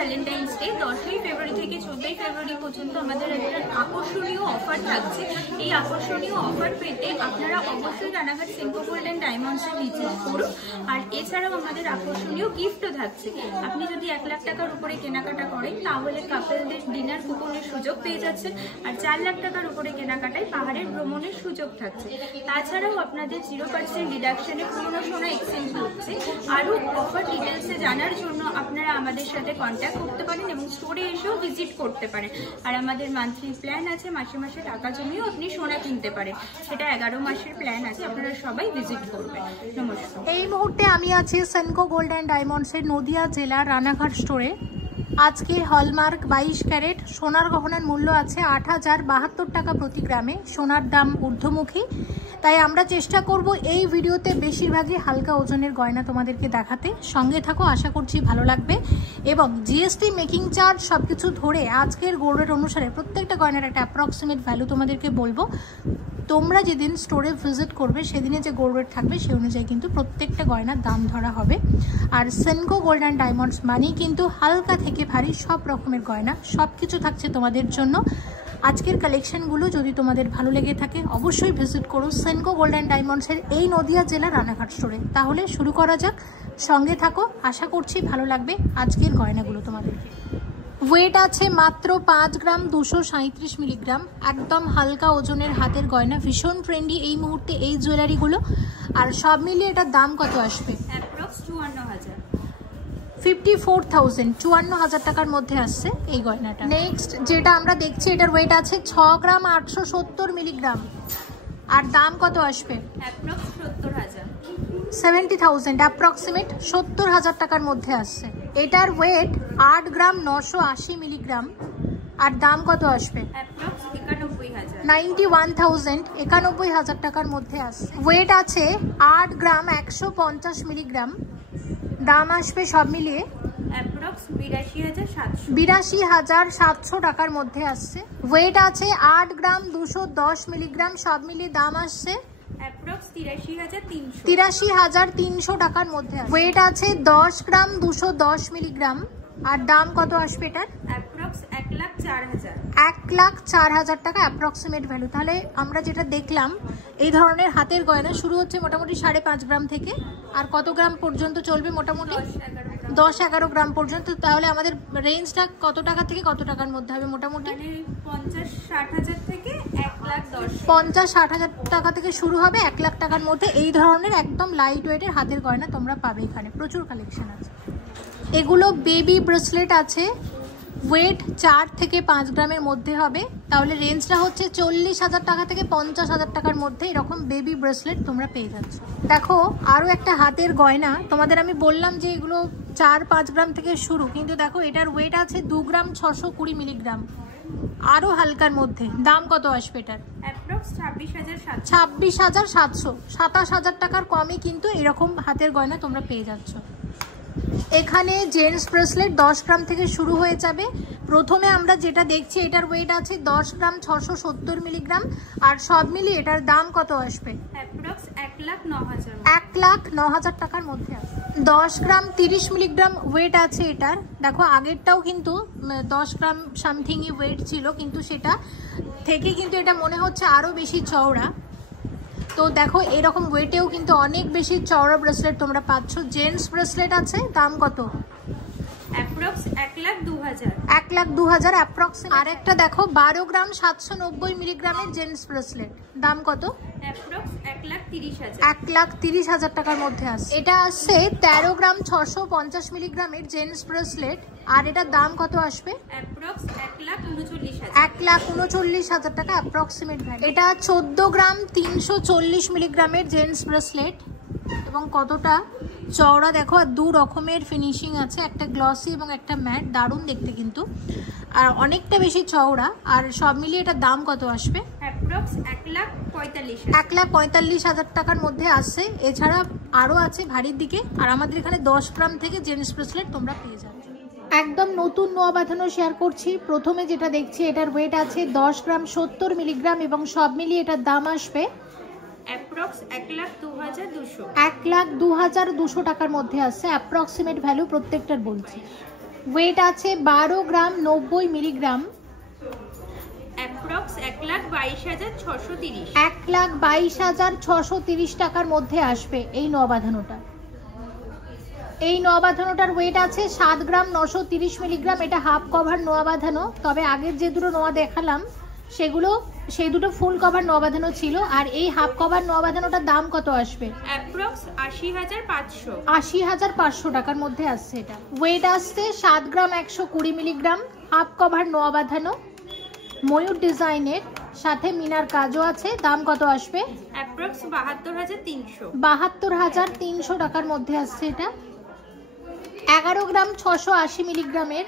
Valentine's day 10ই ফেব্রুয়ারি থেকে 14ই ফেব্রুয়ারি পর্যন্ত আমাদের একটা আকর্ষণীয় অফার থাকছে। এই আকর্ষণীয় অফার পেতে আপনারা অবশ্যই রানাঘাট সেনকো গোল্ড অ্যান্ড ডায়মন্ডসে ভিজিট করুন। আর এছাড়াও আমাদের আকর্ষণীয় গিফটও থাকছে। আপনি যদি 1 লাখ টাকার উপরে কেনাকাটা করেন তাহলে কাপলদের ডিনার কুপনের সুযোগ পেয়ে যাচ্ছেন। আর 4 লাখ টাকার উপরে কেনাকাটায় পাহাড়ের ভ্রমণের সুযোগ থাকছে। তাছাড়াও আপনাদের 0% ডিডাকশনে পুরনো সোনা এক্সচেঞ্জ হচ্ছে। আরও অফার ডিটেলসে জানার জন্য আপনারা আমাদের সাথে কন্ট্যাক্ট করতে পারেন এবং স্টোরে এসেও ভিজিট করতে পারেন। আর আমাদের মান্থলি প্ল্যান আছে, মাসে মাসে টাকা জমিয়েও আপনি সোনা কিনতে পারেন। সেটা 11 মাসের প্ল্যান আছে, আপনারা সবাই ভিজিট করবেন। নমস্কার। এই মুহূর্তে আমি আছি সেনকো গোল্ড অ্যান্ড ডায়মন্ডসের নদিয়া জেলার রানাঘাট স্টোরে। আজকে হলমার্ক 22 ক্যারেট সোনার গহনার মূল্য আছে 8072 টাকা প্রতি গ্রামে। সোনার দাম ঊর্ধ্বমুখী, তাই আমরা চেষ্টা করব এই ভিডিওতে বেশিরভাগই হালকা ওজনের গয়না তোমাদেরকে দেখাতে। সঙ্গে থাকো, আশা করছি ভালো লাগবে। এবং জিএসটি, মেকিং চার্জ সবকিছু ধরে আজকের গোল্ডের অনুসারে প্রত্যেকটা গয়নার একটা অ্যাপ্রক্সিমেট ভ্যালু তোমাদেরকে বলবো। তোমরা যেদিন স্টোরে ভিজিট করবে সেদিনে যে গোল্ড রেট থাকবে সেই অনুযায়ী কিন্তু প্রত্যেকটা গয়নার দাম ধরা হবে। আর সেনকো গোল্ড অ্যান্ড ডায়মন্ডস মানেই কিন্তু হালকা থেকে ভারী সব রকমের গয়না, সব কিছু থাকছে তোমাদের জন্য। আজকের কালেকশনগুলো যদি তোমাদের ভালো লেগে থাকে অবশ্যই ভিজিট করো সেনকো গোল্ড অ্যান্ড ডায়মন্ডসের এই নদিয়া জেলার রানাঘাট স্টোরে। তাহলে শুরু করা যাক, সঙ্গে থাকো, আশা করছি ভালো লাগবে আজকের গয়নাগুলো তোমাদেরকে। ওয়েট আছে মাত্র 5 গ্রাম 237 মিলিগ্রাম, একদম হালকা ওজনের হাতের গয়না, ভীষণ ট্রেন্ডি এই মুহূর্তে এই জুয়েলারিগুলো। আর সব মিলিয়ে এটার দাম কত আসবে? অ্যাপ্রক্স 54,000, 54,000 টাকার মধ্যে আসছে এই গয়নাটা। নেক্সট যেটা আমরা দেখছি এটার ওয়েট আছে 6 গ্রাম 870 মিলিগ্রাম, আর দাম কত আসবে? অ্যাপ্রক্স 70,000, 70,000 অ্যাপ্রক্সিমেট 70,000 টাকার মধ্যে আসছে। এটার ওয়েট 8 গ্রাম 980 মিলিগ্রাম, আর দাম কত আসবে? অ্যাপ্রক্স 91,000, 91,000 91,000 টাকার মধ্যে আসছে। ওয়েট আছে 8 গ্রাম 150 মিলিগ্রাম, দাম আসবে সব মিলিয়ে অ্যাপ্রক্স 82,700, 82,700 টাকার মধ্যে আসছে। ওয়েট আছে 8 গ্রাম 210 মিলিগ্রাম, সব মিলিয়ে দাম আসছে অ্যাপ্রক্স 83,300, 83,300 টাকার মধ্যে। ওয়েট আছে 10 গ্রাম 210 মিলিগ্রাম, আর দাম কত আসবে এটার? অ্যাপ্রক্স 1,04,000, 1,04,000 টাকা অ্যাপ্রক্সিমেট ভ্যালু। তাহলে আমরা যেটা দেখলাম এই ধরনের হাতের গয়না শুরু হচ্ছে মোটামুটি 5.5 গ্রাম থেকে, আর কত গ্রাম পর্যন্ত চলবে? মোটামুটি 10-11 গ্রাম পর্যন্ত। তাহলে আমাদের রেঞ্জটা কত টাকা থেকে কত টাকার মধ্যে হবে? মোটামুটি 50-60,000 থেকে 1,10,000, 50-60,000 টাকা থেকে শুরু হবে, 1 লাখ টাকার মধ্যে এই ধরনের একদম লাইট ওয়েটের হাতের গয়না তোমরা পাবে। এখানে প্রচুর কালেকশন আছে। এগুলো বেবি ব্রেসলেট আছে, ওয়েট 4 থেকে 5 গ্রামের মধ্যে হবে। তাহলে রেঞ্জটা হচ্ছে 40,000 টাকা থেকে 50,000 টাকার মধ্যে এরকম বেবি ব্রেসলেট তোমরা পেয়ে যাচ্ছ। দেখো আরও একটা হাতের গয়না, তোমাদের আমি বললাম যে এগুলো 4-5 গ্রাম থেকে শুরু, কিন্তু দেখো এটার ওয়েট আছে 2 গ্রাম 620 মিলিগ্রাম, আরও হালকার মধ্যে। দাম কত আসবে এটার? অ্যাপ্রক্স 26,700, 26,700, 27,000 টাকার কমে কিন্তু এরকম হাতের গয়না তোমরা পেয়ে যাচ্ছ। এখানে জেন্টস ব্রেসলেট 10 গ্রাম থেকে শুরু হয়ে যাবে। প্রথমে আমরা যেটা দেখছি এটার ওয়েট আছে 10 গ্রাম 670 মিলিগ্রাম, আর সব মিলিয়ে এটার দাম কত আসবে? অ্যাপ্রক্স 1,09,000, 1,09,000 টাকার মধ্যে আসবে। 10 গ্রাম 30 মিলিগ্রাম ওয়েট আছে এটার। দেখো আগেরটাও কিন্তু 10 গ্রাম সামথিংই ওয়েট ছিল, কিন্তু সেটা থেকে কিন্তু এটা মনে হচ্ছে আরও বেশি চওড়া। তো দেখো এরকম ওয়েটেও কিন্তু অনেক বেশি চওড়া ব্রেসলেট তোমরা পাচ্ছ। জেন্টস ব্রেসলেট আছে, দাম কত? Approx 1,02,000, 1,02,000 approximate. আর একটা দেখো 12 গ্রাম 790 মিলিগ্রামের জেন্টস ব্রেসলেট, দাম কত? অ্যাপ্রক্স 1,30,000, 1,30,000 টাকার মধ্যে আসছে। এটা আসছে 13 গ্রাম 650 মিলিগ্রামের জেন্টস ব্রেসলেট, আর এটার দাম কত আসবে? অ্যাপ্রক্স 1,39,000, 1,39,000 টাকা অ্যাপ্রক্সিমেট ভ্যালু। এটা 14 গ্রাম 340 মিলিগ্রামের জেন্টস ব্রেসলেট, এবং কতটা চওড়া দেখো, আর 2 রকমের ফিনিশিং আছে, একটা গ্লসি এবং একটা ম্যাট, দারুণ দেখতে কিন্তু, আর অনেকটা বেশি চওড়া। আর সব মিলিয়ে এটার দাম কত আসবে? অ্যাপ্রক্স 1,45,000, 1,45,000 টাকার মধ্যে আসছে। এছাড়া আরও আছে ভারীর দিকে, আর আমাদের এখানে 10 গ্রাম থেকে জেন্টস ব্রেসলেট তোমরা পেয়ে যাবে। একদম নতুন নোয়া বাঁধানো শেয়ার করছি। প্রথমে যেটা দেখছি এটার ওয়েট আছে 10 গ্রাম 70 মিলিগ্রাম, এবং সব মিলিয়ে এটার দাম আসবে অ্যাপ্রক্স 1,02,200, 1,02,200 টাকার মধ্যে আসছে। অ্যাপ্রক্সিমেট ভ্যালু প্রত্যেকটার বলছি। ওয়েট আছে 12 গ্রাম 90 মিলিগ্রাম, অ্যাপ্রক্স 1,22,630। 1,22,630 টাকার মধ্যে আসবে এই নবাধানোটা। এই নবাধানোটার ওয়েট আছে 7 গ্রাম 930 মিলিগ্রাম। এটা হাফ কভার নোয়া বাঁধানো, তবে আগের যে দুটো নোয়া দেখালাম সেই দুটো ফুল কভার নোয়া বাঁধানো ছিল। আর এই হাফ কভার নোয়া বাঁধানোটার দাম কত আসবে? অ্যাপ্রক্স 80,500। 80,500 টাকার মধ্যে আসছে এটা। ওয়েট আসছে 7 গ্রাম 120 মিলিগ্রাম, হাফ কভার নোয়া বাঁধানো, ময়ূর ডিজাইনের সাথে মিনার কাজও আছে। দাম কত আসবে? অ্যাপ্রক্স 72,300। 72,300 টাকার মধ্যে আসছে এটা। 11 গ্রাম 680 মিলিগ্রামের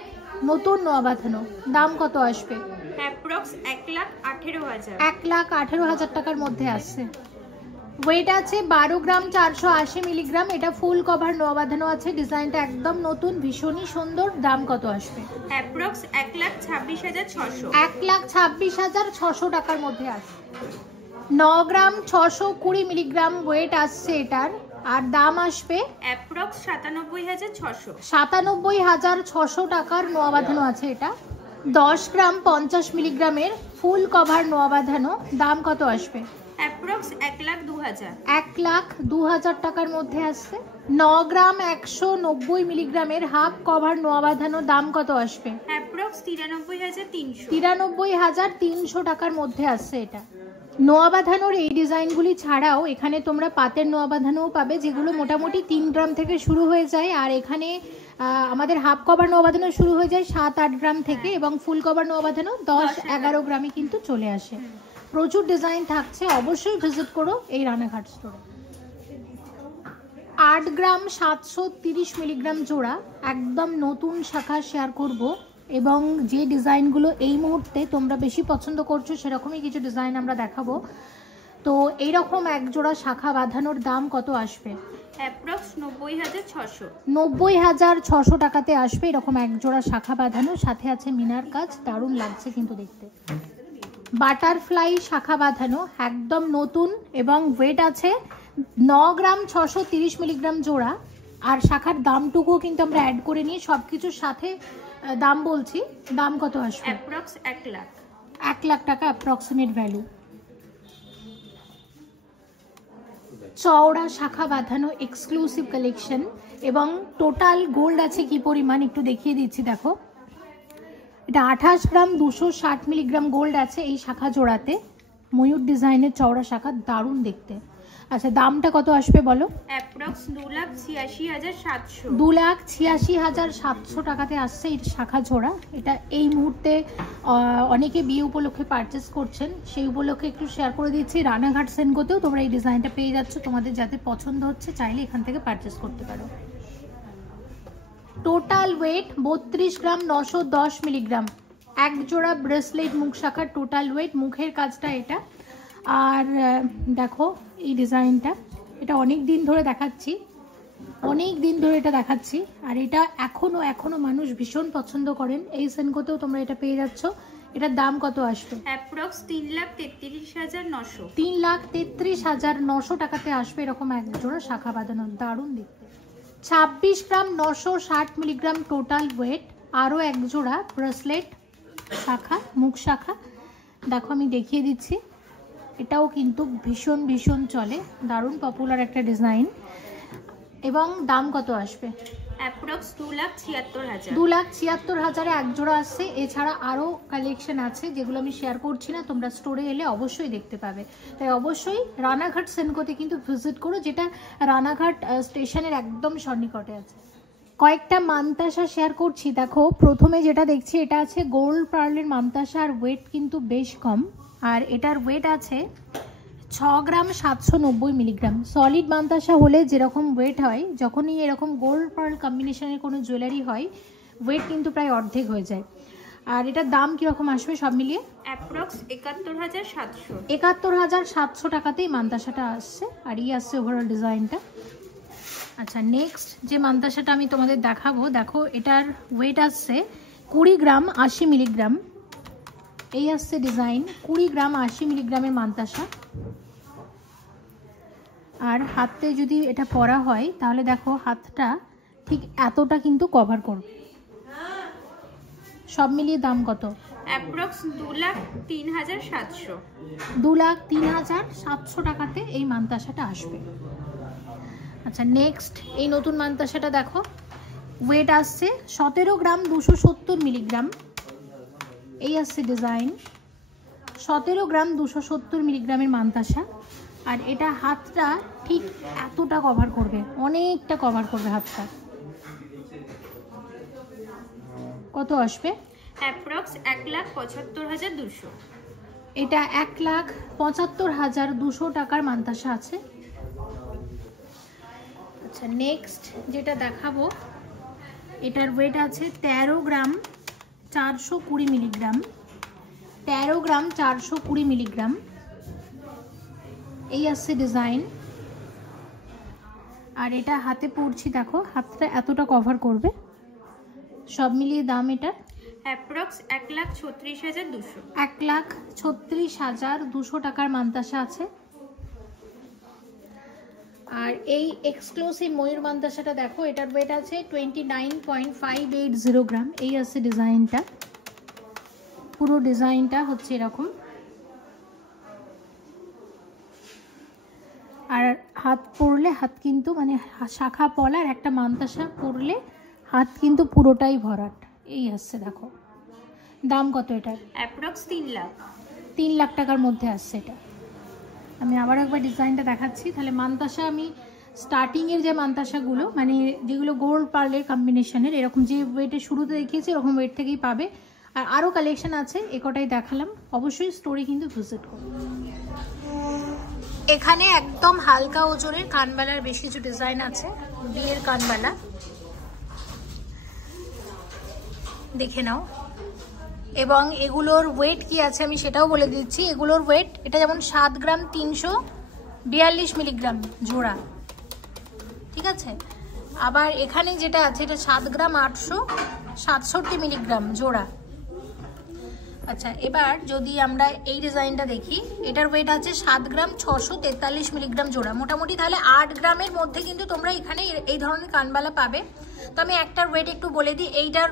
নতুন নোয়া বাঁধানো, দাম কত আসবে? অ্যাপ্রক্স 1,18,000। 1,18,000 টাকার মধ্যে আসছে। ওয়েট আছে 12 গ্রাম 480 মিলিগ্রাম। এটা ফুল কভার নোয়া বাঁধানো আছে, ডিজাইনটা একদম নতুন, ভীষণই সুন্দর। দাম কত আসবে? অ্যাপ্রক্স 1,26,600। 1,26,600 টাকার মধ্যে আসবে। 9 গ্রাম 620 মিলিগ্রাম ওয়েট আসছে এটার, আর দাম আসবে অ্যাপ্রক্স 97,600। 97,600 টাকার নোয়া বাঁধানো আছে এটা। 10 গ্রাম 50 মিলিগ্রামের ফুল কভার নোয়া বাঁধানো, দাম কত আসবে? অ্যাপ্রক্স 1,02,000। 1,02,000 টাকার মধ্যে আসছে। 9 গ্রাম 190 মিলিগ্রামের হাফ কভার নোয়া বাঁধানো, দাম কত আসবে? অ্যাপ্রক্স 93,300। 93,300 টাকার মধ্যে আসছে এটা। নোয়া বাঁধানোর এই ডিজাইনগুলি ছাড়াও এখানে তোমরা পাতের নোয়া বাঁধানোও পাবে, যেগুলো মোটামুটি 3 গ্রাম থেকে শুরু হয়ে যায়। আর এখানে আমাদের হাফ কভার নোয়া বাঁধানো শুরু হয়ে যায় 7-8 গ্রাম থেকে, এবং ফুল কভার নোয়া বাঁধানো 10-11 গ্রামে কিন্তু চলে আসে। প্রচুর ডিজাইন থাকছে, অবশ্যই ভিজিট করো এই রানাঘাট স্টোরে। 8 গ্রাম 730 মিলিগ্রাম জোড়া একদম নতুন শাখা শেয়ার করব, এবং যে ডিজাইনগুলো এই মুহূর্তে তোমরা বেশি পছন্দ করছো সেরকমই কিছু ডিজাইন আমরা দেখাবো। তো এইরকম এক জোড়া শাখা বাঁধানোর দাম কত আসবে? অ্যাপ্রক্স 90,600। 90,600 টাকাতে আসবে এরকম এক জোড়া শাখা বাঁধানো, সাথে আছে মিনার কাজ, দারুণ লাগছে কিন্তু দেখতে। বাটারফ্লাই শাখা বাঁধানো একদম নতুন, এবং ওয়েট আছে 9 গ্রাম 630 মিলিগ্রাম জোড়া। আর শাখার দামটুকুও কিন্তু আমরা অ্যাড করে নিয়ে সব কিছুর সাথে দাম বলছি। দাম কত আসবে? অ্যাপ্রক্স 1 লাখ। 1 লাখ টাকা অ্যাপ্রক্সিমেট ভ্যালু। চওড়া শাখা বাঁধানো এক্সক্লুসিভ কালেকশন, এবং টোটাল গোল্ড আছে কি পরিমাণ একটু দেখিয়ে দিচ্ছি। দেখো, এটা 28 গ্রাম 260 মিলিগ্রাম গোল্ড আছে এই শাখা জোড়াতে। ময়ূর ডিজাইনের চওড়া শাখা, দারুণ দেখতে। আচ্ছা, দামটা কত আসবে বলো? অ্যাপ্রক্স 2,86,700। 2,86,700 টাকাতে আসছে এই শাখা জোড়া। এটা এই মুহূর্তে অনেকে বিয়ে উপলক্ষে পারচেস করছেন, সেই উপলক্ষে একটু শেয়ার করে দিচ্ছি। রানাঘাট সেনকোতেও তোমরা এই ডিজাইনটা পেয়ে যাচ্ছ, তোমাদের যাতে পছন্দ হচ্ছে চাইলে এখান থেকে পারচেস করতে পারো। টোটাল ওয়েট 32 গ্রাম 910 মিলিগ্রাম, এক জোড়া ব্রেসলেট মুখ শাখার টোটাল ওয়েট। মুখের কাজটা এটা। আর দেখো এই ডিজাইনটা, এটা অনেক দিন ধরে দেখাচ্ছি, আর এটা এখনো মানুষ ভীষণ পছন্দ করেন। এই সেনকোতেও তোমরা এটা পেয়ে যাচ্ছ। এটার দাম কত আসবে? অ্যাপ্রক্স 3,33,900। 3,33,900 টাকাতে আসবে এরকম এক জোড়া শাখা বাঁধানো, দারুণ দেখতে। 26 গ্রাম 960 মিলিগ্রাম টোটাল ওয়েট, আরও এক জোড়া ব্রেসলেট শাখা, মুখ শাখা। দেখো আমি দেখিয়ে দিচ্ছি, এটাও কিন্তু ভীষণ চলে, দারুণ পপুলার একটা ডিজাইন। এবং দাম কত আসবে? অ্যাপ্রক্স 2,76,000। 2,76,000 এক জোড়া আসছে। এছাড়া আরও কালেকশন আছে যেগুলো আমি শেয়ার করছি না, তোমরা স্টোরে এলে অবশ্যই দেখতে পাবে। তাই অবশ্যই রানাঘাট সেনকোতে কিন্তু ভিজিট করো, যেটা রানাঘাট স্টেশনের একদম সন্নিকটে আছে। কয়েকটা মানতাসা শেয়ার করছি। দেখো, প্রথমে যেটা দেখছি এটা আছে গোল্ড পার্লের মানতাসা, আর ওয়েট কিন্তু বেশ কম। আর এটার ওয়েট আছে 6 গ্রাম 790 মিলিগ্রাম। সলিড মানতাসা হলে যেরকম ওয়েট হয়, যখনই এরকম গোল্ড পার্ল কম্বিনেশনের কোনো জুয়েলারি হয়, ওয়েট কিন্তু প্রায় অর্ধেক হয়ে যায়। আর এটার দাম কীরকম আসবে সব মিলিয়ে? অ্যাপ্রক্স 71,700। 71,700 টাকাতেই মানতাসাটা আসছে। আর এই আসছে ওভারঅল ডিজাইনটা। আচ্ছা, নেক্সট যে মানতাসাটা আমি তোমাদের দেখাবো, দেখো এটার ওয়েট আসছে 20 গ্রাম 80 মিলিগ্রাম। এই আসছে ডিজাইন, 20 গ্রাম 80 মিলিগ্রামের মানতাসা। আর হাতে যদি এটা পরা হয় তাহলে দেখো হাতটা ঠিক এতটা কিন্তু কভার করবে। সব মিলিয়ে দাম কত? অ্যাপ্রক্স 2,03,700। 2,03,700 টাকাতে এই মানতাসাটা আসবে। আচ্ছা, নেক্সট এই নতুন মানতাসাটা দেখো, ওয়েট আসছে 17 গ্রাম 270 মিলিগ্রাম। এই আসছে ডিজাইন, 17 গ্রাম 270 মিলিগ্রামের মানতাসা। আর এটা হাতটা ঠিক এতটা কভার করবে, অনেকটা কভার করবে হাতটা। কত আসবে? অ্যাপ্রক্স 1,75,200। এটা 1,75,200 টাকার মানতাসা আছে। আচ্ছা, নেক্সট যেটা দেখাবো, এটার ওয়েট আছে 13 গ্রাম 420 মিলিগ্রাম। 13 গ্রাম 420 মিলিগ্রাম। এই আসছে ডিজাইন। আর এটা হাতে পড়ছি, দেখো হাতটা এতটা কভার করবে। সব মিলিয়ে দাম এটা অ্যাপ্রক্স 1,36,200। 1,36,200 টাকার মানতাসা আছে। আর এই এক্সক্লুসিভ ময়ূর মানতাসাটা দেখো, এটার ওয়েট আছে 29.580 গ্রাম। এই আছে ডিজাইনটা, পুরো ডিজাইনটা হচ্ছে এরকম। আর হাত পরলে হাত কিন্তু মানে শাখা পলার একটা মানতাসা পরলে হাত কিন্তু পুরোটাই ভরাট। এই আসছে দেখো। দাম কত এটার? অ্যাপ্রক্স 3 লাখ। 3 লাখ টাকার মধ্যে আসছে এটা। আমি আবার একবার ডিজাইনটা দেখাচ্ছি। তাহলে মানতাসা আমি স্টার্টিংয়ের যে মানতাসাগুলো মানে যেগুলো গোল্ড পার্লের কম্বিনেশনের, এরকম যে ওয়েটে শুরুতে দেখিয়েছি এরকম ওয়েট থেকেই পাবে। আর আরও কালেকশন আছে, একটাই দেখালাম। অবশ্যই স্টোরে কিন্তু ভিজিট করুন। এখানে একদম হালকা ওজনের কানবালার বেশ কিছু ডিজাইন আছে, বিয়ের কানবালা দেখে নাও। এবং এগুলোর ওয়েট কি আছে আমি সেটাও বলে দিচ্ছি। এগুলোর ওয়েট, এটা যেমন 7 গ্রাম 342 মিলিগ্রাম জোড়া, ঠিক আছে। আবার এখানে যেটা আছে এটা 7 গ্রাম 867 মিলিগ্রাম জোড়া। আচ্ছা, এবার যদি আমরা এই ডিজাইনটা দেখি, এটার ওয়েট আছে 7 গ্রাম 643 মিলিগ্রাম জোড়া। মোটামুটি তাহলে 8 গ্রামের মধ্যে কিন্তু তোমরা এখানে এই ধরনের কানবালা পাবে। তো আমি একটার ওয়েট একটু বলে দিই। এইটার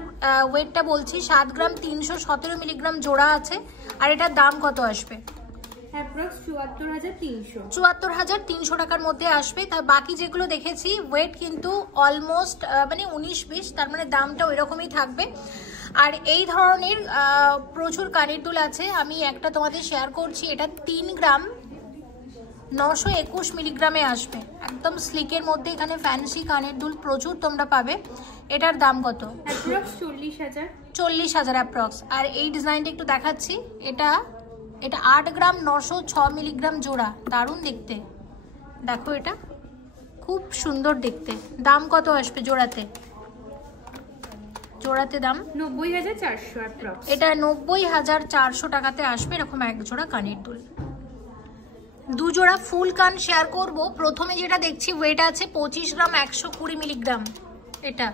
ওয়েটটা বলছি 7 গ্রাম 317 মিলিগ্রাম জোড়া আছে। আর এটার দাম কত আসবে? অ্যাপ্রক্স 74,300। 74,300 টাকার মধ্যে আসবে। তার বাকি যেগুলো দেখেছি ওয়েট কিন্তু অলমোস্ট মানে 19-20, তার মানে দামটা ওই রকমই থাকবে। আর এই ধরনের প্রচুর কানের দুল আছে, আমি একটা তোমাদের শেয়ার করছি। এটা 3 গ্রাম 921 মিলিগ্রামে আসবে, একদম স্লিকের মধ্যে। এখানে ফ্যান্সি কানের দুল প্রচুর তোমরা পাবে। এটার দাম কত? অ্যাপ্রক্স 40,000। 40,000 অ্যাপ্রক্স। আর এই ডিজাইনটা একটু দেখাচ্ছি। এটা 8 গ্রাম 906 মিলিগ্রাম জোড়া, দারুণ দেখতে। দেখো এটা খুব সুন্দর দেখতে। দাম কত আসবে জোড়াতে? জোড়াতে দাম 90,400 অ্যাপ্রক্স। এটা 90,400 টাকাতে আসবে এরকম এক জোড়া কানের দুল। 2 জোড়া ফুল কান শেয়ার করব। প্রথমে যেটা দেখছি ওয়েট আছে 25 গ্রাম 120 মিলিগ্রাম। এটা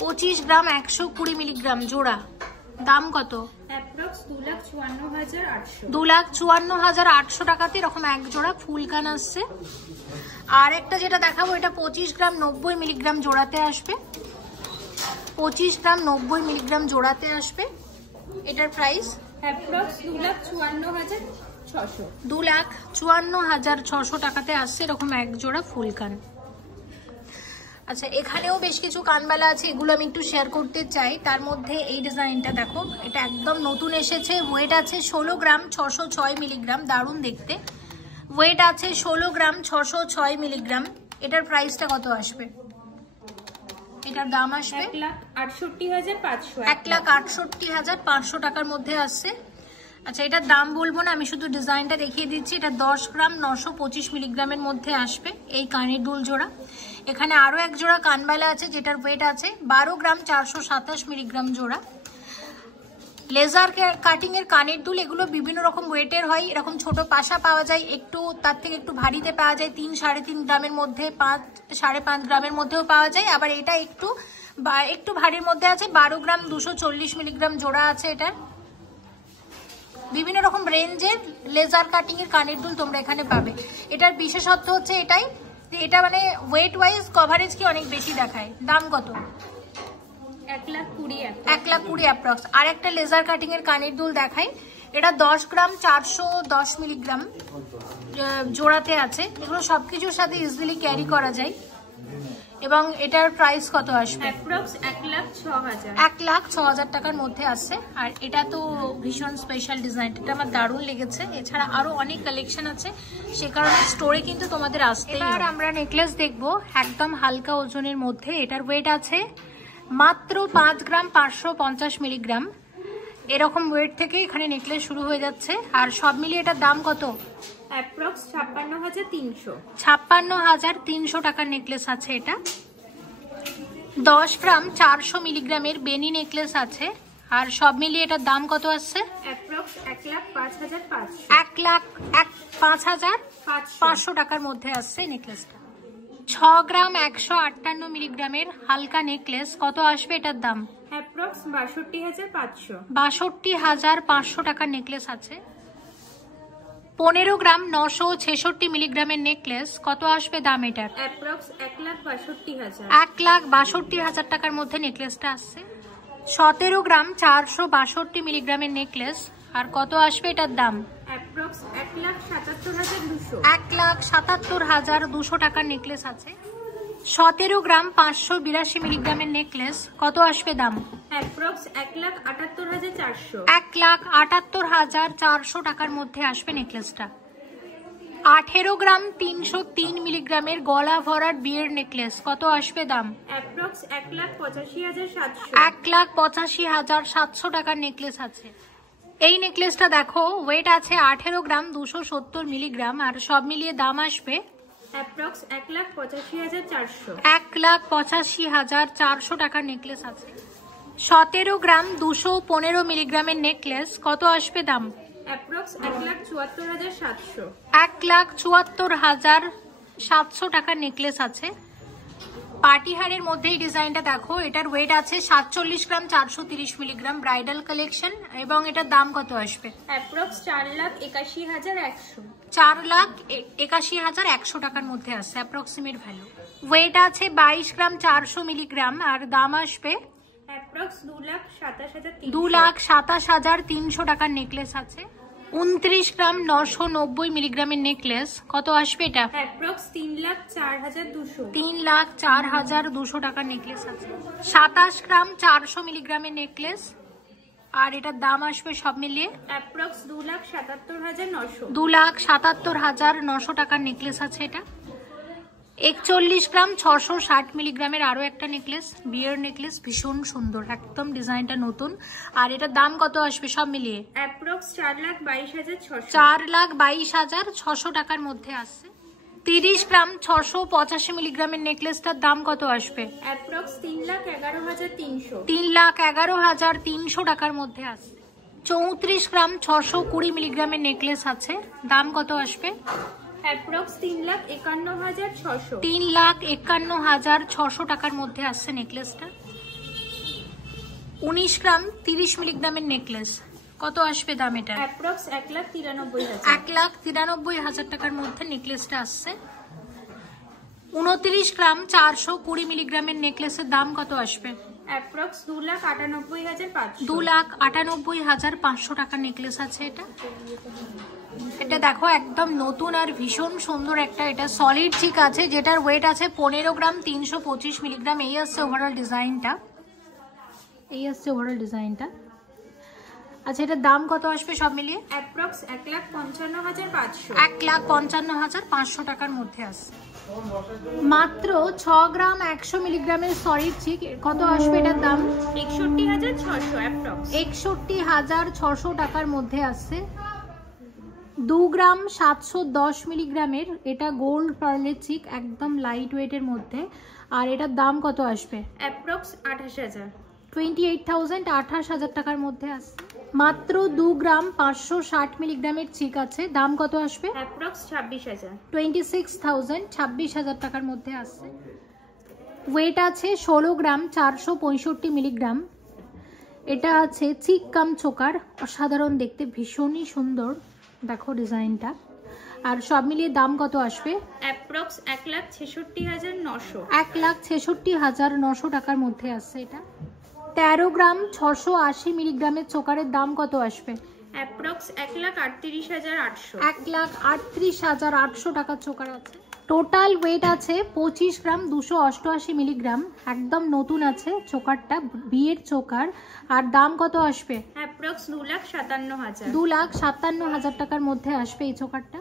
25 গ্রাম 120 মিলিগ্রাম জোড়া। দাম কত? অ্যাপ্রক্স 2,54,800। 2,54,800 টাকাতে এরকম এক জোড়া ফুল কান আসছে। আর একটা যেটা দেখাবো, এটা 25 গ্রাম 90 মিলিগ্রাম জোড়াতে আসবে। 25 গ্রাম 90 মিলিগ্রাম জোড়াতে আসবে। এটার প্রাইস অ্যাপ্রক্স 2,54,600। 2,54,600 টাকাতে আসছে এরকম এক জোড়া ফুল কান। আচ্ছা, এখানেও বেশ কিছু কানবালা আছে, এগুলো আমি একটু শেয়ার করতে চাই। তার মধ্যে এই ডিজাইনটা দেখো, এটা একদম নতুন এসেছে। ওয়েট আছে 16 গ্রাম 606 মিলিগ্রাম, দারুণ দেখতে। ওয়েট আছে 16 গ্রাম 606 মিলিগ্রাম। এটার প্রাইসটা কত আসবে? এটার দাম আসবে 1,68,500। 1,68,500 টাকার মধ্যে আসছে। আচ্ছা, এটার দাম বলবো না, আমি শুধু ডিজাইনটা দেখিয়ে দিচ্ছি। এটা 10 গ্রাম 925 মিলিগ্রামের মধ্যে আসবে এই কানের দুল জোড়া। এখানে আরও এক জোড়া কানবালা আছে যেটার ওয়েট আছে 12 গ্রাম 427 মিলিগ্রাম জোড়া। লেজার কাটিং এর কানের দুল, এগুলো বিভিন্ন রকম ওয়েটের হয়। এরকম ছোট পাশা পাওয়া যায়, একটু তার থেকে একটু ভারীতে পাওয়া যায় 3-3.5 গ্রামের মধ্যে, 5-5.5 গ্রামের মধ্যেও পাওয়া যায়। আবার এটা একটু ভারীর মধ্যে আছে, 12 গ্রাম 240 মিলিগ্রাম জোড়া আছে। এটার বিভিন্ন রকম রেঞ্জের লেজার কাটিং এর কানের দুল তোমরা এখানে পাবে। এটার বিশেষত্ব হচ্ছে এটাই, এটা মানে ওয়েট ওয়াইজ কভারেজ কি অনেক বেশি দেখায়। দাম কত? 1,20,000 অ্যাপ্রক্স। আর একটা লেজার কাটিং এর কানের দুল দেখাই, এটা 10 গ্রাম 410 মিলিগ্রাম জোড়াতে আছে। এগুলো সবকিছুর সাথে ইজিলি ক্যারি করা যায়। এবং এটার প্রাইস কত আসবে? অ্যাপ্রক্স 1,06,000। 1,06,000 টাকার মধ্যে আসছে। আর এটা তো ভীষণ স্পেশাল ডিজাইন, এটা আমার দারুণ লেগেছে। এছাড়া আরো অনেক কালেকশন আছে, সে কারণে স্টোরে কিন্তু তোমাদের আসতে। এবার আমরা নেকলেস দেখবো একদম হালকা ওজনের মধ্যে। এটার ওয়েট আছে মাত্র 5 গ্রাম 550 মিলিগ্রাম। এরকম ওয়েট থেকে এখানে নেকলেস শুরু হয়ে যাচ্ছে। আর সব মিলিয়ে এটার দাম কত? অ্যাপ্রক্স 56,300। 56,300 টাকার নেকলেস আছে এটা। 10 গ্রাম 400 মিলিগ্রামের বেনি নেকলেস আছে। আর সব মিলিয়ে এটার দাম কত আসছে? অ্যাপ্রক্স 1,05,500। 1,05,500 টাকার মধ্যে আসছে নেকলেসটা। 6 গ্রাম 158 মিলিগ্রামের হালকা নেকলেস, কত আসবে এটার দাম? অ্যাপ্রক্স 62,500। 62,500 টাকার নেকলেস আছে। 15 গ্রাম 966 মিলিগ্রামের নেকলেস, কত আসবে দাম এটার? অ্যাপ্রক্স 1,62,000। 1,62,000 টাকার মধ্যে নেকলেসটা আসছে। 17 গ্রাম 462 মিলিগ্রামের নেকলেস, আর কত আসবে এটার দাম? অ্যাপ্রক্স 1,77,200। 1,77,200 টাকার নেকলেস আছে। 17 গ্রাম 582 মিলিগ্রামের নেকলেস, কত আসবে দাম? অ্যাপ্রক্স 1,78,400। 1,78,400 টাকার মধ্যে আসবে নেকলেসটা। 18 গ্রাম 303 মিলিগ্রামের গলা ভরার বিয়ের নেকলেস, কত আসবে দাম? অ্যাপ্রক্স 1,85,700। 1,85,700 টাকার নেকলেস আছে। এই নেকলেসটা দেখো, ওয়েট আছে 18 গ্রাম 270 মিলিগ্রাম। আর সব মিলিয়ে দাম আসবে অ্যাপ্রক্স 1,85,400। 1,85,400 টাকার নেকলেস আছে। 17 গ্রাম 215 মিলিগ্রামের নেকলেস, কত আসবে দাম? অ্যাপ্রক্স 1,74,700। 1,74,700 টাকার নেকলেস আছে। পার্টিহারের মধ্যে এই ডিজাইনটা দেখো, এটার ওয়েট আছে 47 গ্রাম 430 মিলিগ্রাম, ব্রাইডাল কালেকশন। এবং এটার দাম কত আসবে? অ্যাপ্রক্স 4,81,100। 4,81,100 টাকার মধ্যে আসছে অ্যাপ্রক্সিমেট ভ্যালু। ওয়েট আছে 22 গ্রাম 400 মিলিগ্রাম। আর দাম আসবে অ্যাপ্রক্স 2,27,300। 2,27,300 টাকার নেকলেস আছে। 29 গ্রাম 990 মিলিগ্রামের নেকলেস, কত আসবে এটা? অ্যাপ্রক্স 3,04,200। 3,04,200 টাকার নেকলেস আছে। 27 গ্রাম 400 মিলিগ্রামের নেকলেস, আর এটার দাম আসবে সব মিলিয়ে অ্যাপ্রক্স 2,77,900। 2,77,900 টাকার নেকলেস আছে এটা। 41 গ্রাম 660 মিলিগ্রামের আরো একটা নেকলেস, বিয়ের নেকলেস, ভীষণ সুন্দর, একদম ডিজাইনটা নতুন। আর এটার দাম কত আসবে সব মিলিয়ে? অ্যাপ্রক্স 4,22,600। 4,22,600 টাকার মধ্যে আসছে। 30 গ্রাম 685 মিলিগ্রামের নেকলেসটার দাম কত আসবে? অ্যাপ্রক্স 3,11,300। 3,11,300 টাকার মধ্যে আসছে। 34 গ্রাম 620 মিলিগ্রামের নেকলেস আছে, দাম কত আসবে? অ্যাপ্রক্স 3,51,600। 3,51,600 টাকার মধ্যে আসছে নেকলেসটা। 19 গ্রাম 30 মিলিগ্রামের নেকলেস, কত আসবে দাম এটা? অ্যাপ্রক্স 1,93,000। 1,93,000 টাকার মধ্যে নেকলেসটা আসছে। 29 গ্রাম 420 মিলিগ্রামের নেকলেসের দাম কত আসবে? অ্যাপ্রক্স 2,98,500। 2,98,500 টাকার নেকলেস আছে এটা। এটা দেখো একদম নতুন আর ভীষণ সুন্দর একটা, এটা সলিড চিক আছে, যেটার ওয়েট আছে 15 গ্রাম 325 মিলিগ্রাম। এই আসছে ওভারঅল ডিজাইনটা, আচ্ছা এটার দাম কত আসবে সব মিলিয়ে? অ্যাপ্রক্স 1,55,500। 1,55,500 টাকার মধ্যে আসছে। মাত্র 6 গ্রাম 100 মিলিগ্রামের সলিড চিক, কত আসবে এটার দাম? 61,600। অ্যাপ্রক্স 61,600 টাকার মধ্যে আসছে। 2 গ্রাম 710 মিলিগ্রামের এটা গোল্ড পার্লের চিক, একদম লাইট ওয়েটের মধ্যে। আর এটার দাম কত আসবে? অ্যাপ্রক্স 28,000। 28,000, 28,000 টাকার মধ্যে আসছে। মাত্র 2 গ্রাম 560 মিলিগ্রামের চিক আছে, দাম কত আসবে? অ্যাপ্রক্স 26,000। 26,000, 26,000 টাকার মধ্যে আসছে। ওয়েট আছে 16 গ্রাম 465 মিলিগ্রাম। এটা আছে চিক কাম চোকার, অসাধারণ দেখতে, ভীষণই সুন্দর, দেখো ডিজাইনটা। আর সব মিলিয়ে দাম কত আসবে? অ্যাপ্রক্স 1,66,900। 1,66,900 টাকার মধ্যে আসছে এটা। 13 গ্রাম 680 মিলিগ্রামের চোকারের দাম কত আসবে? অ্যাপ্রক্স 1,38,800। 1,38,800 টাকার চোকার আছে। টোটাল ওয়েট আছে 25 গ্রাম 288 মিলিগ্রাম, একদম নতুন আছে চোকারটা, বিয়ের চোকার। আর দাম কত আসবে? অ্যাপ্রক্স 2,57,000। 2,57,000 টাকার মধ্যে আসবে এই চোকারটা।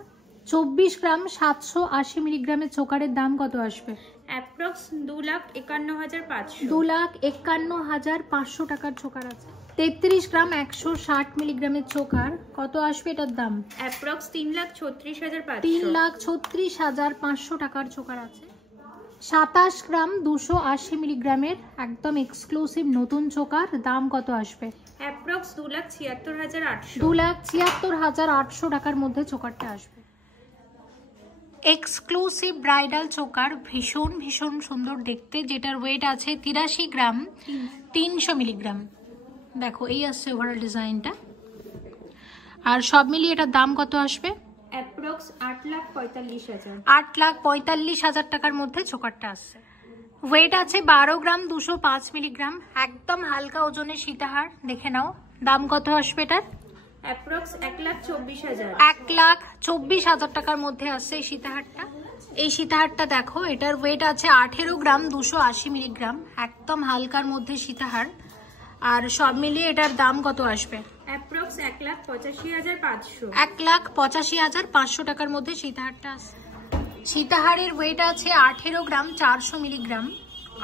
24 গ্রাম 780 মিলিগ্রামের চোকারের দাম কত আসবে? অ্যাপ্রক্স 2,51,500। 2,51,500 টাকার চোকার আছে। 33 গ্রাম 160 মিলিগ্রামের চোকার, কত আসবে এটার দাম? অ্যাপ্রক্স 3,36,500। 3,36,500 টাকার চোকার আছে। 27 গ্রাম 280 মিলিগ্রামের একদম এক্সক্লুসিভ নতুন চোকার, দাম কত আসবে? অ্যাপ্রক্স 2,76,800। 2,76,800 টাকার মধ্যে চোকারটা আসবে। এক্সক্লুসিভ ব্রাইডাল চোকার, ভীষণ ভীষণ সুন্দর দেখতে, যেটার ওয়েট আছে 83 গ্রাম 300 মিলিগ্রাম। দেখো এই আসছে ওভারঅল ডিজাইনটা। আর সব মিলিয়ে এটার দাম কত আসবে? অ্যাপ্রক্স 8,45,000। 8,45,000 টাকার মধ্যে চোকারটা আসছে। ওয়েট আছে 12 গ্রাম 205 মিলিগ্রাম, একদম হালকা ওজনের সীতাহার, দেখে নাও। দাম কত আসবে এটার? অ্যাপ্রক্স 1,24,000। 1,24,000 টাকার মধ্যে আসছে এই সীতাহারটা। এই সীতাহারটা দেখো, এটার ওয়েট আছে 18 গ্রাম 280 মিলিগ্রাম, একদম হালকার মধ্যে সীতাহার। আর সব মিলিয়ে এটার দাম কত আসবে? অ্যাপ্রক্স 1,85,500। 1,85,500 টাকার মধ্যে সীতাহারটা আছে। সীতাহারের ওয়েট আছে 18 গ্রাম 400 মিলিগ্রাম,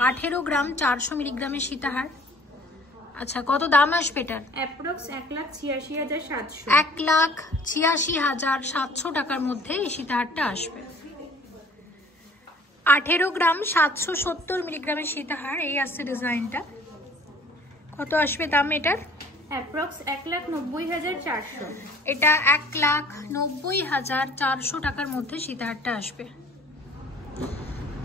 18 গ্রাম 400 মিলিগ্রামের সীতাহার। আচ্ছা, কত দাম আসবে এটার? অ্যাপ্রক্স 1,86,700। 1,86,700 টাকার মধ্যে এই সীতাহারটা আসবে। 18 গ্রাম 770 মিলিগ্রামের সীতাহার, এই আসছে ডিজাইনটা। কত আসবে দাম এটার? অ্যাপ্রক্স 1,90,400। এটা 1,90,400 টাকার মধ্যে সীতাহারটা আসবে।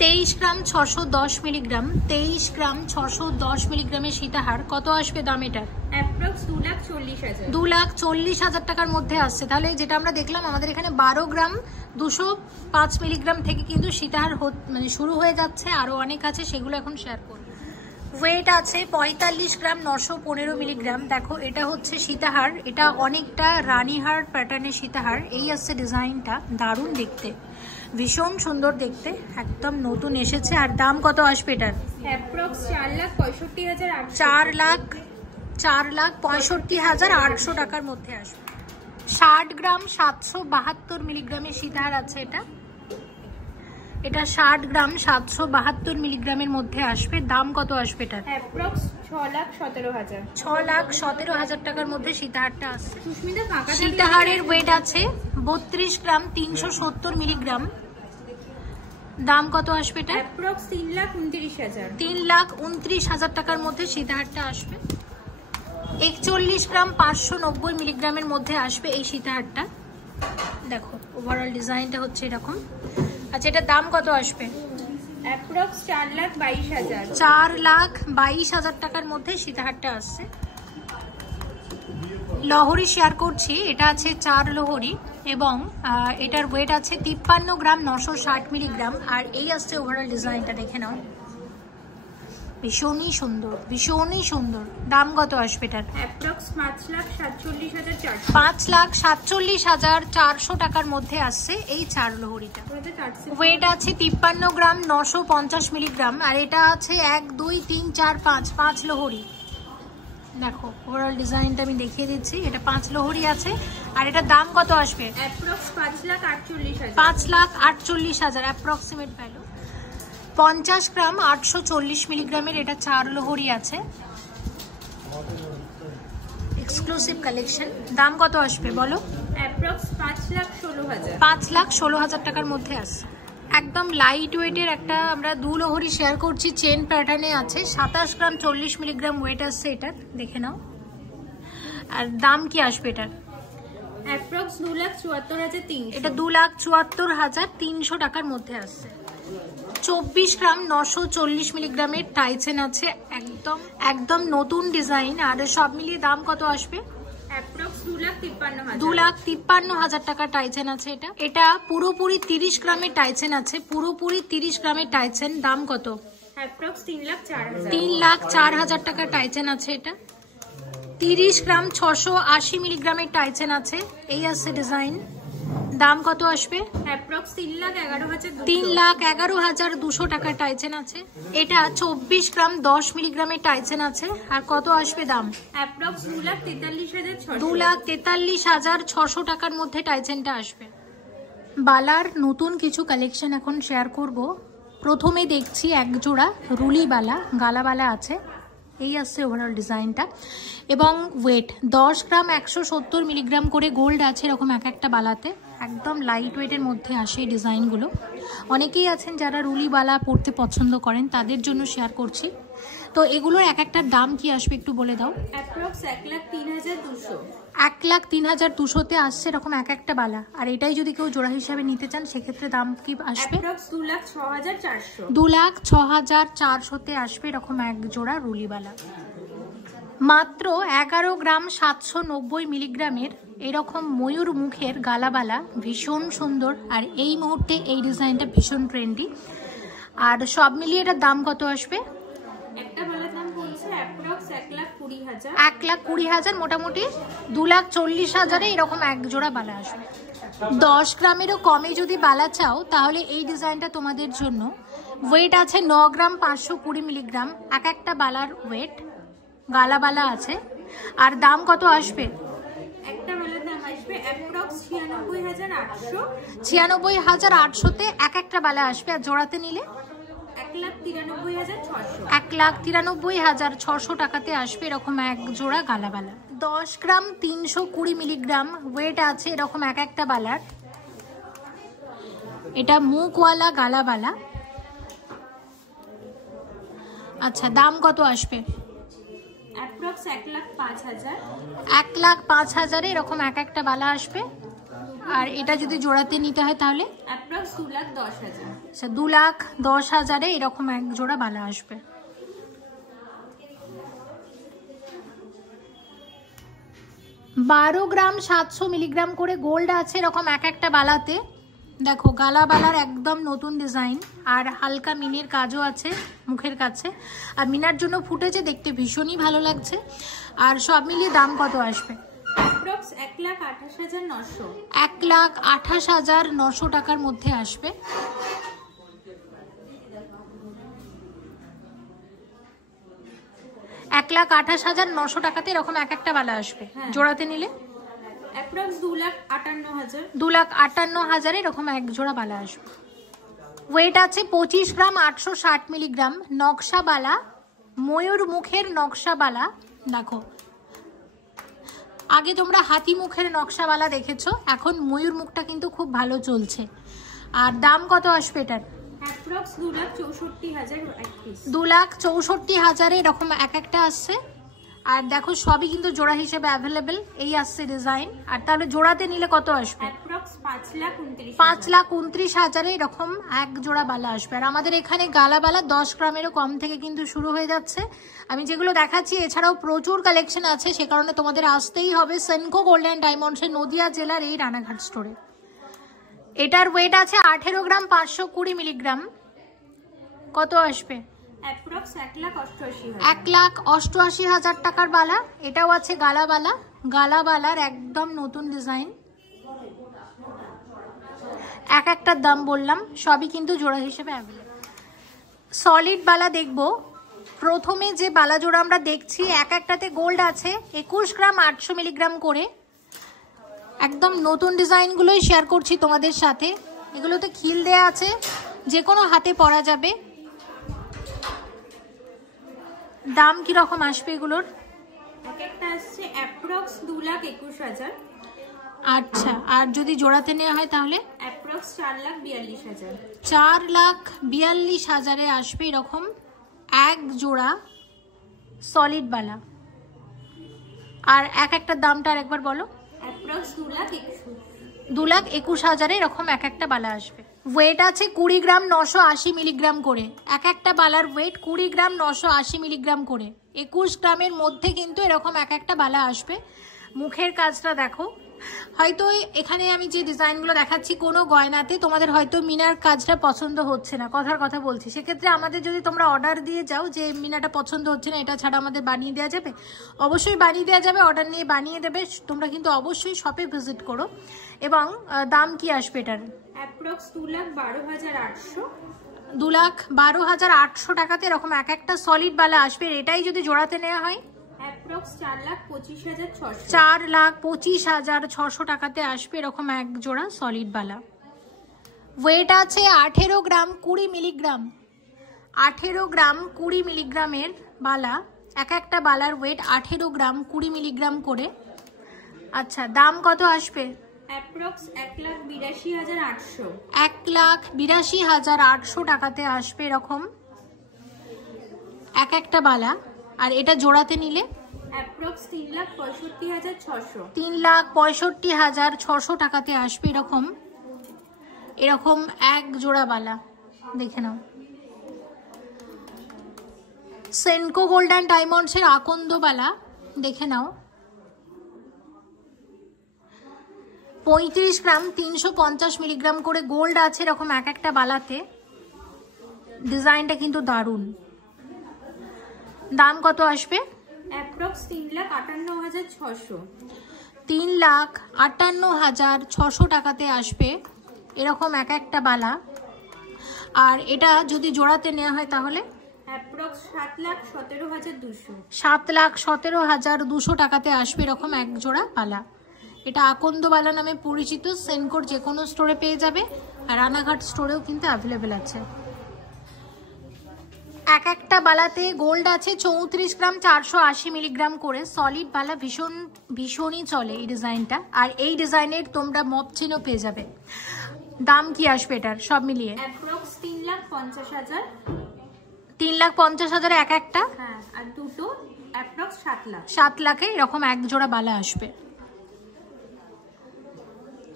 23 গ্রাম 610 মিলিগ্রাম, 23 গ্রাম 610 মিলিগ্রামের সীতাহার, কত আসবে দাম এটার? অ্যাপ্রক্স 2,40,000। 2,40,000 টাকার মধ্যে আসছে। তাহলে যেটা আমরা দেখলাম, আমাদের এখানে 12 গ্রাম 205 মিলিগ্রাম থেকে কিন্তু সীতাহার মানে শুরু হয়ে যাচ্ছে, আরো অনেক আছে, সেগুলো এখন শেয়ার করব। ওয়েট আছে 45 গ্রাম 915 মিলিগ্রাম। দেখো এটা হচ্ছে সীতাহার, এটা অনেকটা রানীহার প্যাটার্নের সীতাহার। এই আসছে ডিজাইনটা, দারুণ দেখতে, ভীষণ সুন্দর দেখতে, একদম নতুন এসেছে। আর দাম কত আসবে এটার? অ্যাপ্রক্স 4,65,800। 4,65,800 টাকার মধ্যে আসবে। 60 গ্রাম 772 মিলিগ্রামের সীতাহার আছে এটা। এটা 60 গ্রাম 772 মিলিগ্রামের মধ্যে আসবে। দাম কত আসবে এটার? অ্যাপ্রক্স 6,17,000। 6,17,000 টাকার মধ্যে সীতাহারটা আসছে। সুস্মিতা ফাঁকা সীতাহারের ওয়েট আছে 32 গ্রাম 370 মিলিগ্রাম। দাম কত আসবে এটা? অ্যাপ্রক্স 3,29,000। 3,29,000 টাকার মধ্যে সীতাহারটা আসবে। 41 গ্রাম 590 মিলিগ্রামের মধ্যে আসবে এই সীতাহারটা। দেখো ওভারঅল ডিজাইনটা হচ্ছে এরকম। আচ্ছা, এটার দাম কত আসবে? অ্যাপ্রক্স 4,22,000। 4,22,000 টাকার মধ্যে সীতাহারটা আসছে। লহরি শেয়ার করছি, এটা আছে 4 লহরি এবং এটার ওয়েট আছে 53 গ্রাম 960 মিলিগ্রাম। আর এই আসছে ওভারঅল ডিজাইনটা, দেখে নাও, ভীষণই সুন্দর, ভীষণই সুন্দর। দাম কত আসবে এটার? অ্যাপ্রক্স 5,47,400। 5,47,400 টাকার মধ্যে আসছে এই 4 লহরিটা। ওয়েট আছে 53 গ্রাম 950 মিলিগ্রাম। আর এটা আছে 1 2 3 4 5 লহরি। দেখো ওভারঅল ডিজাইনটা আমি দেখিয়ে দিচ্ছি, এটা 5 লহরি আছে। আর এটার দাম কত আসবে? অ্যাপ্রক্স 5,48,000। 5,48,000 approximate value. 50 গ্রাম 840 মিলিগ্রামের এটা 4 লহরি আছে, এক্সক্লুসিভ কালেকশন। দাম কত আসবে বলো? অ্যাপ্রক্স 5,16,000। 5,16,000 টাকার মধ্যে আছে। একদম লাইট ওয়েটের একটা আমরা 2 লহরি শেয়ার করছি, চেন প্যাটার্নে আছে। 27 গ্রাম 40 মিলিগ্রাম ওয়েট আসছে এটার, দেখে নাও। আর দাম কি আসবে এটার? অ্যাপ্রক্স 2,74,300। এটা 2,74,300 টাকার মধ্যে আসছে। 24 গ্রাম 940 মিলিগ্রামের টাইচেন আছে, একদম একদম নতুন ডিজাইন। আর সব মিলিয়ে দাম কত আসবে? অ্যাপ্রক্স 2,53,000। 2,53,000 টাকা টাইচেন আছে এটা। এটা পুরোপুরি 30 গ্রামের টাইচেন আছে, পুরোপুরি 30 গ্রামের টাইচেন। দাম কত? অ্যাপ্রক্স 3,04,000। 3,04,000 টাকার টাইচেন আছে। এটা 30 গ্রাম 680 মিলিগ্রামের টাইচেন আছে। এই আছে ডিজাইন। দাম কত আসবে? অ্যাপ্রক্স 3,11,200। 3,11,200 টাকার টাইচেন আছে। এটা 24 গ্রাম 10 মিলিগ্রামের টাইচেন আছে। আর কত আসবে দাম? অ্যাপ্রক্স 2,43,600। 2,43,600 টাকার মধ্যে টাইচেনটা আসবে। বালার নতুন কিছু কালেকশন এখন শেয়ার করব। প্রথমে দেখছি এক জোড়া রুলি বালা, গালা বালা আছে। এই আসছে ওভারঅল ডিজাইনটা এবং ওয়েট 10 গ্রাম 170 মিলিগ্রাম করে গোল্ড আছে এরকম এক একটা বালাতে। একদম লাইট ওয়েটের মধ্যে আসে এই ডিজাইনগুলো। অনেকেই আছেন যারা রুলি বালা পরতে পছন্দ করেন, তাদের জন্য শেয়ার করছি। তো এগুলোর এক একটার দাম কি আসবে একটু বলে দাও। অ্যাপ্রক্স 1,03,200। 1,03,200-তে আসছে এরকম এক একটা বালা। আর এটাই যদি কেউ জোড়া হিসাবে নিতে চান সেক্ষেত্রে দাম কি আসবে? অ্যাপ্রক্স 2,06,400। 2,06,400-তে আসবে এরকম এক জোড়া রুলি বালা। মাত্র 11 গ্রাম 790 মিলিগ্রামের এরকম ময়ূর মুখের গালাবালা, ভীষণ সুন্দর। আর এই মুহূর্তে এই ডিজাইনটা ভীষণ ট্রেন্ডি। আর সব মিলিয়ে এটার দাম কত আসবে? একটা বালার দাম বলছে অ্যাপ্রক্স 1,20,000। 1,20,000, মোটামুটি 2,40,000-এ এরকম এক জোড়া বালা আসবে। 10 গ্রামেরও কমে যদি বালা চাও তাহলে এই ডিজাইনটা তোমাদের জন্য। ওয়েট আছে 9 গ্রাম 520 মিলিগ্রাম এক একটা বালার ওয়েট। গালা বালা আছে। আর দাম কত আসবে? একটা বালার দাম আসবে অ্যাপ্রক্স 96,800। 96,800-তে এক একটা বালা আসবে। আর জোড়াতে নিলে 1,93,600। 1,93,600 টাকাতে আসবে এরকম এক জোড়া গালা বালা। 10 গ্রাম 320 মিলিগ্রাম ওয়েট আছে এরকম এক একটা বালার। এটা মুখওয়ালা গালা বালা। আচ্ছা, দাম কত আসবে? অ্যাপ্রক্স 1,05,000। 1,05,000-এ এরকম এক একটা বালা আসবে। আর এটা যদি জোড়াতে নিতে হয় তাহলে অ্যাপ্রক্স 2,10,000। আচ্ছা, 2,10,000-এ এরকম এক জোড়া বালা আসবে। 12 গ্রাম 700 মিলিগ্রাম করে গোল্ড আছে এরকম এক একটা বালাতে। দেখো গালা বালার একদম নতুন ডিজাইন। আর হালকা মিনের কাজও আছে মুখের কাছে। আর মিনার জন্য ফুটেছে, দেখতে ভীষণই ভালো লাগছে। আর সব মিলিয়ে দাম কত আসবে? অ্যাপ্রক্স 1,28,900। 1,28,900 টাকার মধ্যে আসবে। এক 1,28,900 টাকাতে এরকম এক একটা বালা আসবে। জোড়াতে নিলে অ্যাপ্রক্স 2,58,000। 2,58,000-এ এরকম এক জোড়া বালা আসবে। ওয়েট আছে 25 গ্রাম 860 মিলিগ্রাম নকশা বালা, ময়ূর মুখের নকশা বালা। দেখো আগে তোমরা হাতি মুখের নকশা বালা দেখেছো, এখন ময়ূর মুখটা কিন্তু খুব ভালো চলছে। আর দাম কত আসবে এটার? অ্যাপ্রক্স 2,64,000। 2,64,000-এ এরকম এক একটা আসছে। আর দেখো সবই কিন্তু জোড়া হিসেবে অ্যাভেলেবেল। এই আসছে ডিজাইন। আর তাহলে জোড়াতে নিলে কত আসবে? অ্যাপ্রক্স 5,29,000। 5,29,000-এ এরকম এক জোড়া বালা আসবে। আর আমাদের এখানে গালা বালা 10 গ্রামেরও কম থেকে কিন্তু শুরু হয়ে যাচ্ছে। আমি যেগুলো দেখাচ্ছি এছাড়াও প্রচুর কালেকশন আছে, সে কারণে তোমাদের আসতেই হবে সেনকো গোল্ড অ্যান্ড ডায়মন্ডসের নদিয়া জেলার এই রানাঘাট স্টোরে। এটার ওয়েট আছে 18 গ্রাম 520 মিলিগ্রাম। কত আসবে? অ্যাপ্রক্স 1,88,000। 1,88,000 টাকার বালা। এটাও আছে গালা বালা। গালা বালার একদম নতুন ডিজাইন। এক একটার দাম বললাম, সবই কিন্তু জোড়া হিসেবে অ্যাভেলেবল। সলিড বালা দেখব। প্রথমে যে বালা জোড়া আমরা দেখছি এক একটাতে গোল্ড আছে 21 গ্রাম 800 মিলিগ্রাম করে। একদম নতুন ডিজাইনগুলোই শেয়ার করছি তোমাদের সাথে। এগুলোতে খিল দেয়া আছে, যে কোনো হাতে পরা যাবে। দাম কিরকম আসবে এগুলোর? একটা আসছে অ্যাপ্রক্স 2,21,000। আচ্ছা, আর যদি জোড়াতে নেওয়া হয় তাহলে অ্যাপ্রক্স 4,42,000। 4,42,000-এ আসবে এরকম এক জোড়া সলিড বালা। আর এক একটা দামটা আর একবার বলো। অ্যাপ্রক্স 2,21,000। 2,21,000-এ এরকম এক একটা বালা আসবে। ওয়েট আছে 20 গ্রাম 980 মিলিগ্রাম করে। এক একটা বালার ওয়েট 20 গ্রাম 980 মিলিগ্রাম করে। 21 গ্রামের মধ্যে কিন্তু এরকম এক একটা বালা আসবে। মুখের কাজটা দেখো, হয়তো এখানে আমি যে ডিজাইনগুলো দেখাচ্ছি কোনো গয়নাতে তোমাদের হয়তো মিনার কাজটা পছন্দ হচ্ছে না, কথার কথা বলছি, সেক্ষেত্রে আমাদের যদি তোমরা অর্ডার দিয়ে যাও যে মিনাটা পছন্দ হচ্ছে না, এটা ছাড়া আমাদের বানিয়ে দেওয়া যাবে, অবশ্যই বানিয়ে দেওয়া যাবে, অর্ডার নিয়ে বানিয়ে দেবে। তোমরা কিন্তু অবশ্যই শপে ভিজিট করো। এবং দাম কি আসবে এটার? অ্যাপ্রক্স 2,12,800। 2,12,800 টাকাতে এরকম এক একটা সলিড বালা আসবে। এটাই যদি জোড়াতে নেওয়া হয় অ্যাপ্রক্স 4,25,600। 4,25,600 টাকাতে আসবে এরকম এক জোড়া সলিড বালা। ওয়েট আছে 18 গ্রাম 20 মিলিগ্রাম। 18 গ্রাম 20 মিলিগ্রামের বালা, এক একটা বালার ওয়েট 18 গ্রাম 20 মিলিগ্রাম করে। আচ্ছা, দাম কত আসবে? অ্যাপ্রক্স 1,82,800। 1,82,800 টাকাতে আসবে এরকম এক একটা বালা। আর এটা জোড়াতে নিলে অ্যাপ্রক্স 3,65,600। 3,65,600 টাকাতে আসবে এরকম এক জোড়া বালা। দেখে নাও, সেনকো গোল্ড অ্যান্ড ডায়মন্ডসের আকন্দ বালা। দেখে নাও, 35 গ্রাম 350 মিলিগ্রাম করে গোল্ড আছে এরকম এক একটা বালাতে। ডিজাইনটা কিন্তু দারুণ। দাম কত আসবে? অ্যাপ্রক্স 3,58,600। 3,58,600 টাকাতে আসবে এরকম এক একটা বালা। আর এটা যদি জোড়াতে নেওয়া হয় তাহলে অ্যাপ্রক্স 7,17,200। 7,17,200 টাকাতে আসবে এরকম এক জোড়া বালা। এটা আকন্দ বালা নামে পরিচিত। সেনকোর যে কোনো স্টোরে পেয়ে যাবে, আর রানাঘাট স্টোরেও কিন্তু অ্যাভেলেবেল আছে। এক একটা বালাতে গোল্ড আছে 34 গ্রাম 480 মিলিগ্রাম করে। সলিড বালা ভীষণই চলে এই ডিজাইনটা। আর এই ডিজাইনের তোমরা মপ চেনও পেয়ে যাবে। দাম কি আসবে এটার সব মিলিয়ে? অ্যাপ্রক্স 3,50,000। 3,50,000 এক একটা। হ্যাঁ, আর দুটো অ্যাপ্রক্স 7 লাখ। 7 লাখে এরকম এক জোড়া বালা আসবে।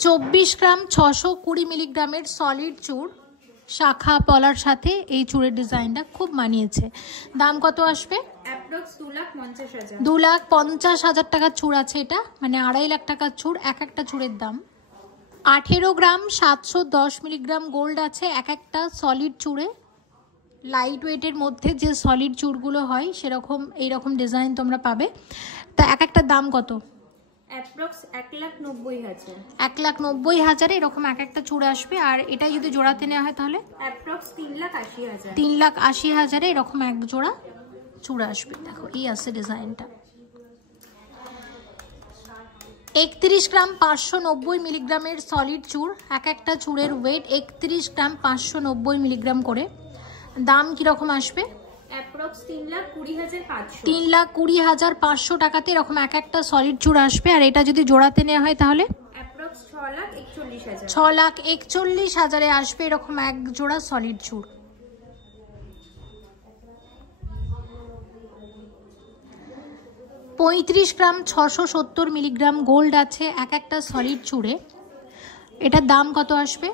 24 গ্রাম 620 মিলিগ্রামের সলিড চূড়, শাখা পলার সাথে এই চূড়ের ডিজাইনটা খুব মানিয়েছে। দাম কত আসবে? অ্যাপ্রক্স 2,50,000। 2,50,000 টাকার চূড় আছে এটা, মানে 2.5 লাখ টাকার চূড় এক একটা চূড়ের দাম। 18 গ্রাম 710 মিলিগ্রাম গোল্ড আছে এক একটা সলিড চূড়ে। লাইট ওয়েটের মধ্যে যে সলিড চূড়গুলো হয় সেরকম এইরকম ডিজাইন তোমরা পাবে। তা এক একটার দাম কত? অ্যাপ্রক্স 1,90,000। 1,90,000 এরকম এক একটা চূড়ে আসবে। আর এটা যদি জোড়াতে নেওয়া হয় তাহলে অ্যাপ্রক্স 3,80,000। 3,80,000 এরকম এক জোড়া চূড়ে আসবে। দেখো এই আছে ডিজাইনটা। 31 গ্রাম 590 মিলিগ্রামের সলিড চূড়, এক একটা চূড়ের ওয়েট 31 গ্রাম 590 মিলিগ্রাম করে। দাম কিরকম আসবে? অ্যাপ্রক্স 3,20,500। 3,20,500 টাকাতে এরকম এক একটা সলিড চূড় আসবে। আর এটা যদি জোড়াতে নেওয়া হয় তাহলে অ্যাপ্রক্স 6,41,000। 6,41,000 আসবে এরকম এক জোড়া সলিড চূড়। পঁয়ত্রিশ গ্রাম 670 মিলিগ্রাম গোল্ড আছে এক একটা সলিড চূড়ে। এটার দাম কত আসবে?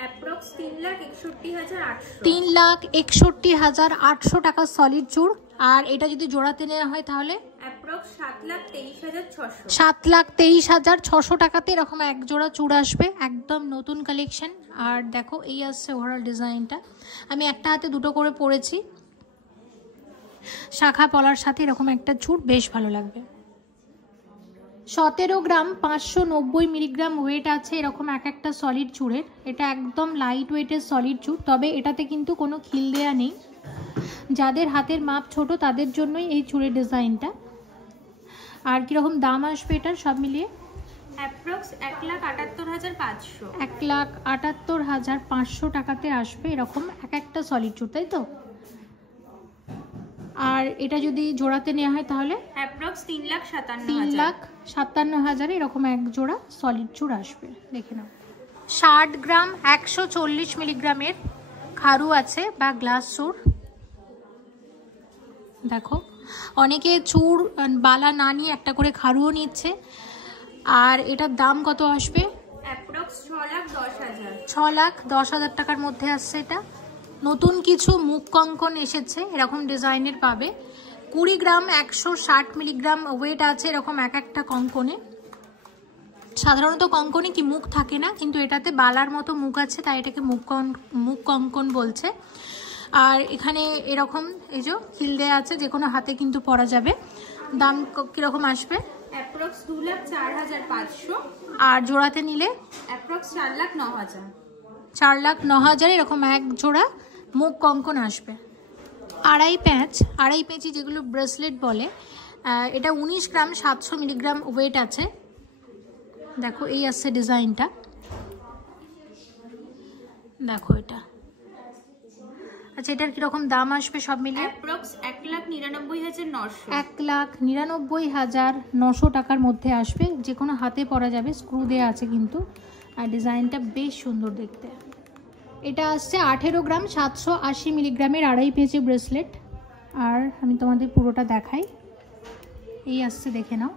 অ্যাপ্রক্স 3,61,800। 3,61,800 টাকা সলিড চূড়। আর এটা যদি জোড়াতে নেওয়া হয় তাহলে অ্যাপ্রক্স 7,23,600। 7,23,600 টাকাতে এরকম এক জোড়া চূড় আসবে। একদম নতুন কালেকশন। আর দেখো এই আসছে ওভারঅল ডিজাইনটা। আমি একটা হাতে দুটো করে পরেছি, শাখা পলার সাথে এরকম একটা চূড় বেশ ভালো লাগবে। 17 গ্রাম 590 মিলিগ্রাম ওয়েট আছে এরকম এক একটা সলিড চূড়ের। এটা একদম লাইট ওয়েটের সলিড চূড়, তবে এটাতে কিন্তু কোনো খিল দেয়া নেই। যাদের হাতের মাপ ছোট তাদের জন্যই এই চূড়ের ডিজাইনটা। আর কিরকম দাম আসবে এটার সব মিলিয়ে? অ্যাপ্রক্স 1,78,500। 1,78,500 টাকাতে আসবে এরকম এক একটা সলিড চূড়, তাই তো? আর এটা যদি জোড়াতে নেওয়া হয় তাহলে অ্যাপ্রক্স 3,57,000। 3,57,000 এরকম এক জোড়া সলিড চূড় আসবে। দেখে নাও। 60 গ্রাম 140 মিলিগ্রামের খারু আছে বা গ্লাস চূড়। দেখো অনেকে চূড় বালা না নিয়ে একটা করে খারুও নিচ্ছে। আর এটার দাম কত আসবে? অ্যাপ্রক্স 6,10,000। 6,10,000 টাকার মধ্যে আসছে এটা। নতুন কিছু মুখ কঙ্কন এসেছে এরকম ডিজাইনের পাবে। 20 গ্রাম 160 মিলিগ্রাম ওয়েট আছে এরকম এক একটা কঙ্কনে। সাধারণত কঙ্কনে কি মুখ থাকে না, কিন্তু এটাতে বালার মতো মুখ আছে, তাই এটাকে মুখ কঙ্কন বলছে। আর এখানে এরকম এই যে হিল দেওয়া আছে, যে কোনো হাতে কিন্তু পরা যাবে। দাম কিরকম আসবে? অ্যাপ্রক্স 2,04,500। আর জোড়াতে নিলে অ্যাপ্রক্স 4,09,000। 4,09,000 এরকম এক জোড়া মুখ কঙ্কন আসবে। আড়াই পেঁচি যেগুলো ব্রেসলেট বলে, এটা 19 গ্রাম 700 মিলিগ্রাম ওয়েট আছে। দেখো এই আসছে ডিজাইনটা, দেখো এটা। আচ্ছা, এটার কিরকম দাম আসবে সব মিলিয়ে? অ্যাপ্রক্স 1,99,900। 1,99,900 টাকার মধ্যে আসবে, যে কোনো হাতে পরা যাবে, স্ক্রু দেওয়া আছে কিন্তু। আর ডিজাইনটা বেশ সুন্দর দেখতে। এটা আসছে 18 গ্রাম 780 মিলিগ্রামের আড়াই পেঁচি ব্রেসলেট। আর আমি তোমাদের পুরোটা দেখাই, এই আসছে, দেখে নাও।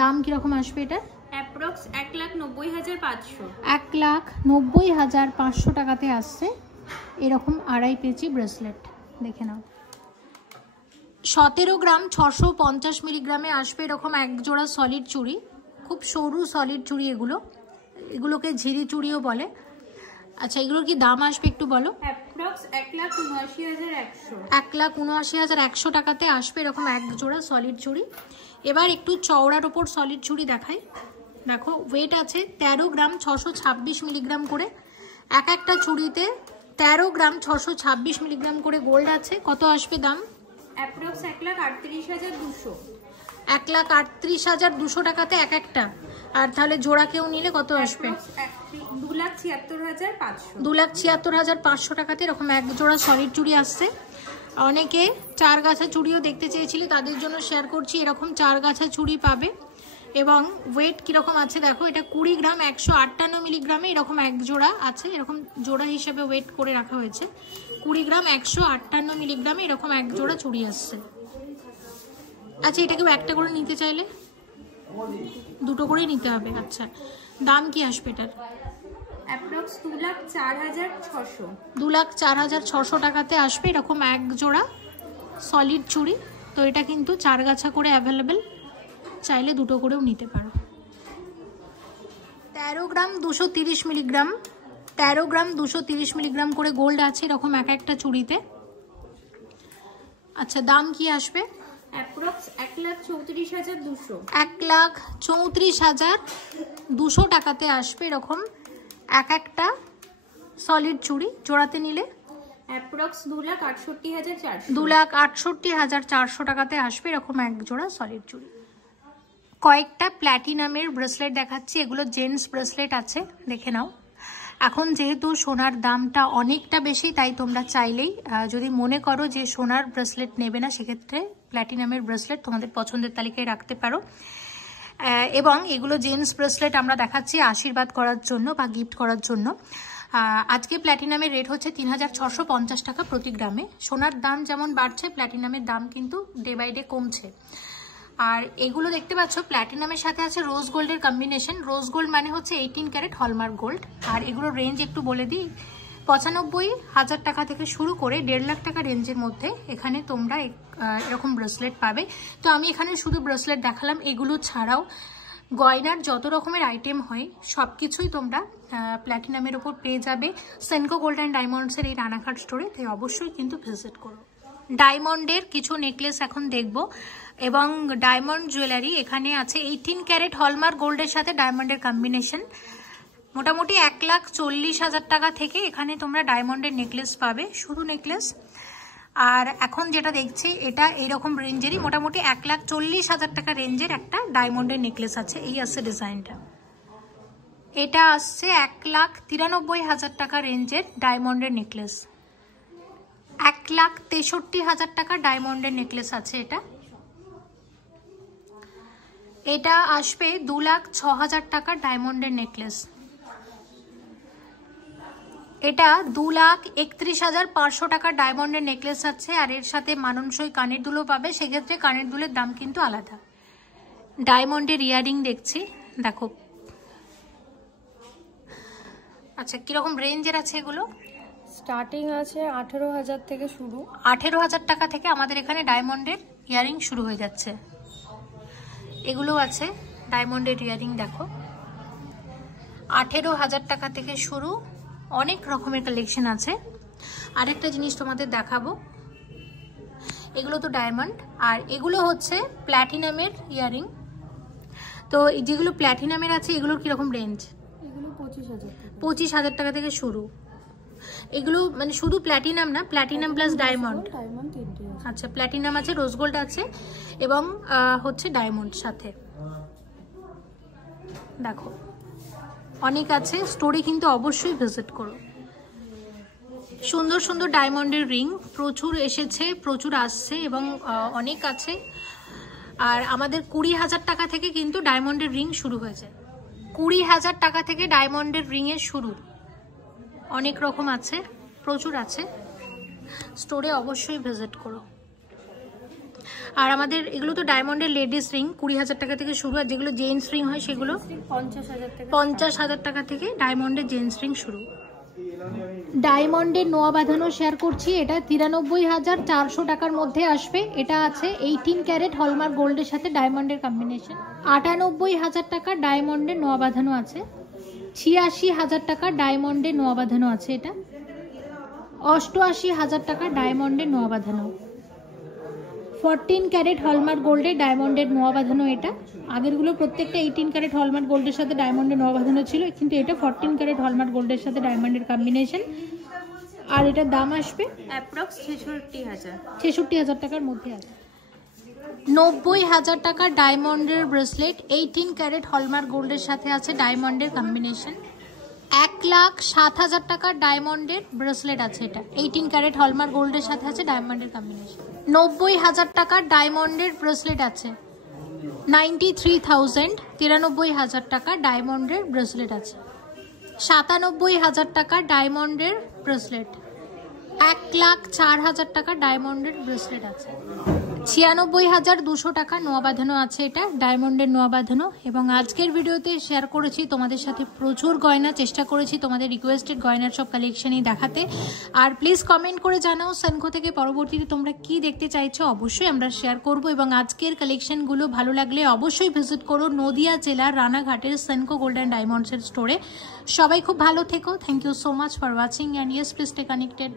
দাম কীরকম আসবে এটা? অ্যাপ্রক্স 1,90,500। 1,90,500 টাকাতে আসছে এরকম আড়াই পেঁচি ব্রেসলেট, দেখে নাও। 17 গ্রাম 650 মিলিগ্রামে আসবে এরকম এক জোড়া সলিড চুড়ি, খুব সরু সলিড চুড়ি এগুলোকে ঝিরি চুড়িও বলে। আচ্ছা, এগুলোর কি দাম আসবে একটু বলো? অ্যাপ্রক্স 1,79,100। 1,79,100 টাকাতে আসবে এরকম এক জোড়া সলিড চুড়ি। এবার একটু চওড়ার ওপর সলিড চুড়ি দেখাই। দেখো ওয়েট আছে 13 গ্রাম 626 মিলিগ্রাম করে। এক একটা চুড়িতে 13 গ্রাম 626 মিলিগ্রাম করে গোল্ড আছে। কত আসবে দাম? অ্যাপ্রক্স 1,38,200। 1,38,200 টাকাতে এক একটা। আর তাহলে জোড়া কেউ নিলে কত আসবে? 2,76,500। 2,76,500 টাকাতে এরকম এক জোড়া সলিড চুড়ি আসছে। অনেকে 4 গাছা চুড়িও দেখতে চেয়েছিলে, তাদের জন্য শেয়ার করছি, এরকম 4 গাছা চুড়ি পাবে। এবং ওয়েট কীরকম আছে দেখো, এটা 20 গ্রাম 158 মিলিগ্রামে এরকম এক জোড়া আছে, এরকম জোড়া হিসেবে ওয়েট করে রাখা হয়েছে। 20 গ্রাম 158 মিলিগ্রামে এরকম এক জোড়া চুড়ি আসছে। আচ্ছা, এটাকেও একটা করে নিতে চাইলে দুটো করেই নিতে হবে। আচ্ছা, দাম কি আসবে এটার? অ্যাপ্রক্স 2,04,600। 2,04,600 টাকাতে আসবে এরকম এক জোড়া সলিড চুড়ি। তো এটা কিন্তু 4 গাছা করে অ্যাভেলেবেল, চাইলে দুটো করেও নিতে পারো। 13 গ্রাম 230 মিলিগ্রাম 13 গ্রাম 230 মিলিগ্রাম করে গোল্ড আছে এরকম এক একটা চুড়িতে। আচ্ছা, দাম কি আসবে? অ্যাপ্রক্স 1,34,200। 1,34,200 টাকাতে আসবে এরকম এক একটা সলিড চুড়ি। জোড়াতে নিলে অ্যাপ্রক্স 2,68,400। 2,68,400 টাকাতে আসবে এরকম এক জোড়া সলিড চুড়ি। কয়েকটা প্ল্যাটিনামের ব্রেসলেট দেখাচ্ছি, এগুলো জেন্টস ব্রেসলেট আছে, দেখে নাও। এখন যেহেতু সোনার দামটা অনেকটা বেশি, তাই তোমরা চাইলেই যদি মনে করো যে সোনার ব্রেসলেট নেবে না, সেক্ষেত্রে প্ল্যাটিনামের ব্রেসলেট তোমাদের পছন্দের তালিকায় রাখতে পারো। এবং এগুলো জেন্টস ব্রেসলেট আমরা দেখাচ্ছি আশীর্বাদ করার জন্য বা গিফট করার জন্য। আজকে প্ল্যাটিনামের রেট হচ্ছে 3,650 টাকা প্রতি গ্রামে। সোনার দাম যেমন বাড়ছে, প্ল্যাটিনামের দাম কিন্তু ডে বাই ডে কমছে। আর এগুলো দেখতে পাচ্ছ প্ল্যাটিনামের সাথে আছে রোজ গোল্ডের কম্বিনেশন। রোজ গোল্ড মানে হচ্ছে 18 ক্যারেট হলমার্ক গোল্ড। আর এগুলোর রেঞ্জ একটু বলে দিই, 95,000 টাকা থেকে শুরু করে 1.5 লাখ টাকা রেঞ্জের মধ্যে এখানে তোমরা এরকম ব্রেসলেট পাবে। তো আমি এখানে শুধু ব্রেসলেট দেখালাম, এগুলো ছাড়াও গয়নার যত রকমের আইটেম হয় সব কিছুই তোমরা প্ল্যাটিনামের ওপর পেয়ে যাবে সেনকো গোল্ড অ্যান্ড ডায়মন্ডসের এই রানাঘাট স্টোরে। তাই অবশ্যই কিন্তু ভিজিট করো। ডায়মন্ডের কিছু নেকলেস এখন দেখব এবং ডায়মন্ড জুয়েলারি এখানে আছে 18 ক্যারেট হলমার্ক গোল্ডের সাথে ডায়মন্ডের কম্বিনেশন। মোটামুটি 1,40,000 টাকা থেকে এখানে তোমরা ডায়মন্ডের নেকলেস পাবে, শুধু নেকলেস। আর এখন যেটা দেখছি এটা এইরকম রেঞ্জেরই, মোটামুটি 1,40,000 টাকা রেঞ্জের একটা ডায়মন্ডের নেকলেস আছে। এই আসছে ডিজাইনটা। এটা আসছে 1,93,000 টাকা রেঞ্জের ডায়মন্ডের নেকলেস। 1,63,000 টাকা ডায়মন্ডের নেকলেস আছে এটা। এটা আসবে 2,06,000 টাকা ডায়মন্ডের নেকলেস। এটা 2,31,500 টাকা ডায়মন্ডের নেকলেস আছে। আর এর সাথে মানানসই কানের দুলও পাবে, সেক্ষেত্রে কানের দুলের দাম কিন্তু আলাদা। ডায়মন্ডের ইয়ারিং দেখছি, দেখো। আচ্ছা, কিরকম রেঞ্জের আছে এগুলো? স্টার্টিং আছে 18,000 থেকে শুরু। 18,000 টাকা থেকে আমাদের এখানে ডায়মন্ডের ইয়ারিং শুরু হয়ে যাচ্ছে। এগুলো আছে ডায়মন্ডের ইয়ারিং, দেখো। 18,000 টাকা থেকে শুরু, অনেক রকমের কালেকশন আছে। আরেকটা জিনিস তোমাদের দেখাবো, এগুলো তো ডায়মন্ড, আর এগুলো হচ্ছে প্ল্যাটিনামের ইয়ারিং। তো যেগুলো প্ল্যাটিনামের আছে এগুলোর কিরকম রেঞ্জ? এগুলো 25,000 টাকা থেকে শুরু। এগুলো মানে শুধু প্ল্যাটিনাম না, প্ল্যাটিনাম প্লাস ডায়মন্ড। আচ্ছা, প্ল্যাটিনাম আছে, রোজ গোল্ড আছে এবং হচ্ছে ডায়মন্ড সাথে। দেখো অনেক আছে, স্টোরে কিন্তু অবশ্যই ভিজিট করো। সুন্দর সুন্দর ডায়মন্ডের রিং প্রচুর এসেছে, প্রচুর আসছে এবং অনেক আছে। আর আমাদের 20,000 টাকা থেকে কিন্তু ডায়মন্ডের রিং শুরু হয়েছে। 20,000 টাকা থেকে ডায়মন্ডের রিংয়ের শুরু, অনেক রকম আছে, প্রচুর আছে। স্টোরে অবশ্যই ভিজিট করো। আর আমাদের এগুলো তো ডায়মন্ডের লেডিস রিং 20,000 টাকা থেকে শুরু, আর যেগুলো জেন্টস রিং হয় সেগুলো 50,000 টাকা থেকে ডায়মন্ডের জেন্টস রিং শুরু। ডায়মন্ডের নোয়া বাঁধানো শেয়ার করছি, এটা 93,400 টাকার মধ্যে আসবে। এটা আছে 18 ক্যারেট হলমার্ক গোল্ডের সাথে ডায়মন্ডের কম্বিনেশন। 98,000 টাকা ডায়মন্ডের নোয়া বাঁধানো আছে। 86,000 টাকা ডায়মন্ডের নোয়া বাঁধানো আছে। এটা 88,000 টাকা ডায়মন্ডের নোয়া বাঁধানো। 14 ক্যারেট হলমার্ক গোল্ডের ডায়মন্ডের নোয়া বাঁধানো। এটা আগেরগুলো প্রত্যেকটা 18 ক্যারেট হলমার্ক গোল্ডের সাথে ডায়মন্ডের নোয়া বাঁধানো ছিল, কিন্তু এটা 14 ক্যারেট হলমার্ক গোল্ডের সাথে ডায়মন্ডের কম্বিনেশন। আর এটার দাম আসবে অ্যাপ্রক্স 66,000 টাকার মধ্যে আছে। 90,000 টাকা ডায়মন্ডের ব্রেসলেট 18 ক্যারেট হলমার্ক গোল্ডের সাথে আছে ডায়মন্ডের কম্বিনেশন। 1,07,000 টাকার ডায়মন্ডের ব্রেসলেট আছে, এটা 18 ক্যারেট হলমার্ক গোল্ডের সাথে আছে ডায়মন্ডের কম্বিনেশন। 90,000 টাকার ডায়মন্ডের ব্রেসলেট আছে। 93,000 93,000 টাকা ডায়মন্ডের ব্রেসলেট আছে। 97,000 টাকা ডায়মন্ডের ব্রেসলেট। 1,04,000 টাকা ডায়মন্ডের ব্রেসলেট আছে। 96,200 টাকা নোয়া বাঁধানো আছে, এটা ডায়মন্ডের নোয়া বাঁধানো। এবং আজকের ভিডিওতে শেয়ার করেছি তোমাদের সাথে প্রচুর গয়না, চেষ্টা করেছি তোমাদের রিকোয়েস্টেড গয়নার সব কালেকশনই দেখাতে। আর প্লিজ কমেন্ট করে জানাও সেনকো থেকে পরবর্তীতে তোমরা কি দেখতে চাইছো, অবশ্যই আমরা শেয়ার করব। এবং আজকের কালেকশনগুলো ভালো লাগলে অবশ্যই ভিজিট করো নদিয়া জেলার রানাঘাটের সেনকো গোল্ড অ্যান্ড ডায়মন্ডসের স্টোরে। সবাই খুব ভালো থেকো। Thank you so much for watching and yes please stay connected.